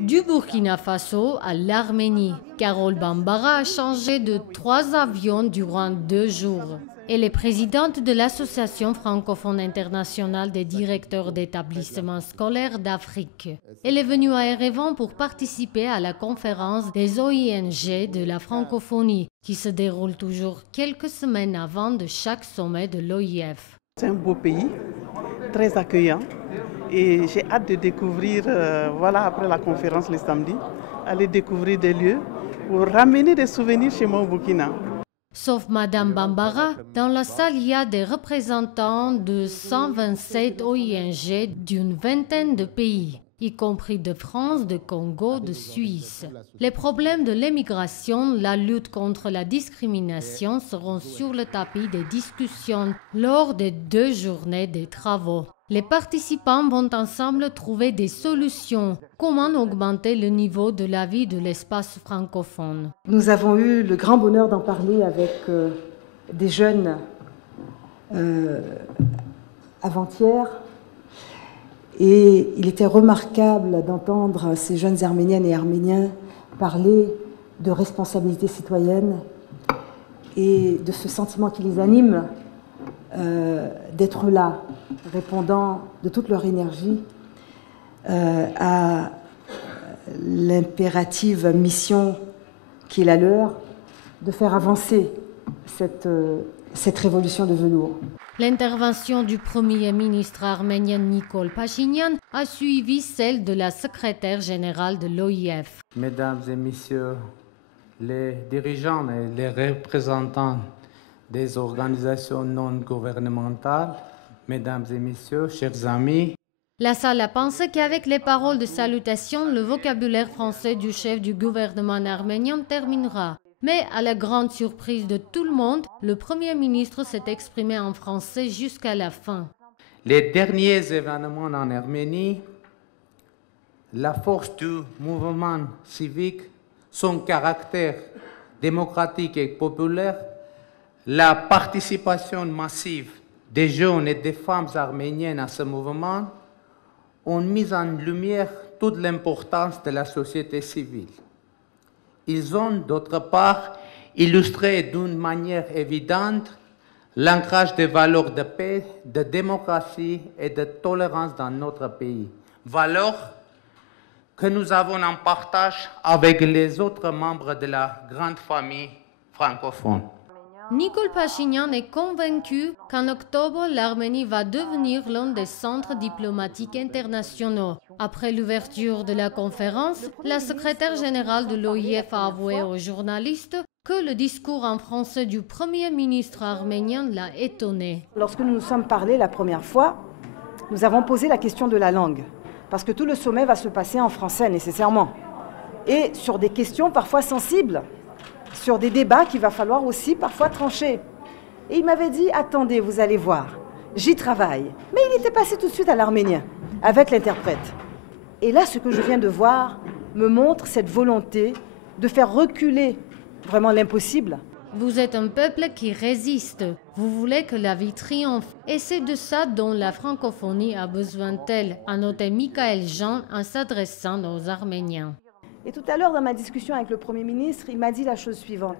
Du Burkina Faso à l'Arménie, Carole Bambara a changé de 3 avions durant 2 jours. Elle est présidente de l'Association francophone internationale des directeurs d'établissements scolaires d'Afrique. Elle est venue à Erevan pour participer à la conférence des OING de la francophonie, qui se déroule toujours quelques semaines avant de chaque sommet de l'OIF. C'est un beau pays, très accueillant. Et j'ai hâte de découvrir, après la conférence le samedi, aller découvrir des lieux pour ramener des souvenirs chez moi au Burkina. Sauf Madame Bambara, dans la salle, il y a des représentants de 127 OING d'une vingtaine de pays, y compris de France, de Congo, de Suisse. Les problèmes de l'émigration, la lutte contre la discrimination seront sur le tapis des discussions lors des 2 journées des travaux. Les participants vont ensemble trouver des solutions. Comment augmenter le niveau de la vie de l'espace francophone? Nous avons eu le grand bonheur d'en parler avec des jeunes avant-hier. Et il était remarquable d'entendre ces jeunes Arméniennes et Arméniens parler de responsabilité citoyenne et de ce sentiment qui les anime d'être là, répondant de toute leur énergie à l'impérative mission qui est la leur, de faire avancer cette révolution de velours. L'intervention du Premier ministre arménien Nikol Pachinian a suivi celle de la secrétaire générale de l'OIF. Mesdames et messieurs, les dirigeants et les représentants des organisations non gouvernementales, mesdames et messieurs, chers amis. La salle a pensé qu'avec les paroles de salutation, le vocabulaire français du chef du gouvernement arménien terminera. Mais à la grande surprise de tout le monde, le Premier ministre s'est exprimé en français jusqu'à la fin. Les derniers événements en Arménie, la force du mouvement civique, son caractère démocratique et populaire, la participation massive des jeunes et des femmes arméniennes à ce mouvement ont mis en lumière toute l'importance de la société civile. Ils ont d'autre part illustré d'une manière évidente l'ancrage des valeurs de paix, de démocratie et de tolérance dans notre pays. Valeurs que nous avons en partage avec les autres membres de la grande famille francophone. Nikol Pachinian est convaincu qu'en octobre, l'Arménie va devenir l'un des centres diplomatiques internationaux. Après l'ouverture de la conférence, la secrétaire générale de l'OIF a avoué aux journalistes que le discours en français du Premier ministre arménien l'a étonné. Lorsque nous nous sommes parlé la première fois, nous avons posé la question de la langue, parce que tout le sommet va se passer en français nécessairement, et sur des questions parfois sensibles, sur des débats qu'il va falloir aussi parfois trancher. Et il m'avait dit, attendez, vous allez voir, j'y travaille. Mais il était passé tout de suite à l'arménien, avec l'interprète. Et là, ce que je viens de voir me montre cette volonté de faire reculer vraiment l'impossible. Vous êtes un peuple qui résiste. Vous voulez que la vie triomphe. Et c'est de ça dont la francophonie a besoin telle, a noté Michael Jean en s'adressant aux Arméniens. Et tout à l'heure, dans ma discussion avec le Premier ministre, il m'a dit la chose suivante.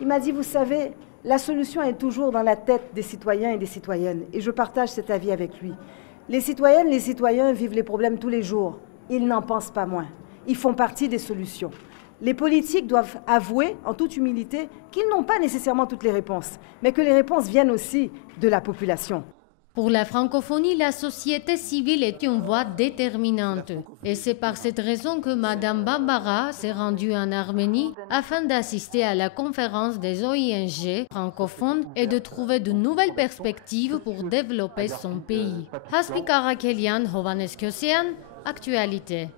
Il m'a dit, vous savez, la solution est toujours dans la tête des citoyens et des citoyennes. Et je partage cet avis avec lui. Les citoyennes, les citoyens vivent les problèmes tous les jours. Ils n'en pensent pas moins. Ils font partie des solutions. Les politiques doivent avouer, en toute humilité, qu'ils n'ont pas nécessairement toutes les réponses, mais que les réponses viennent aussi de la population. Pour la francophonie, la société civile est une voix déterminante. Et c'est par cette raison que Madame Bambara s'est rendue en Arménie afin d'assister à la conférence des OING francophones et de trouver de nouvelles perspectives pour développer son pays. Hasmi Karakelian, Hovannes Kosian, Actualité.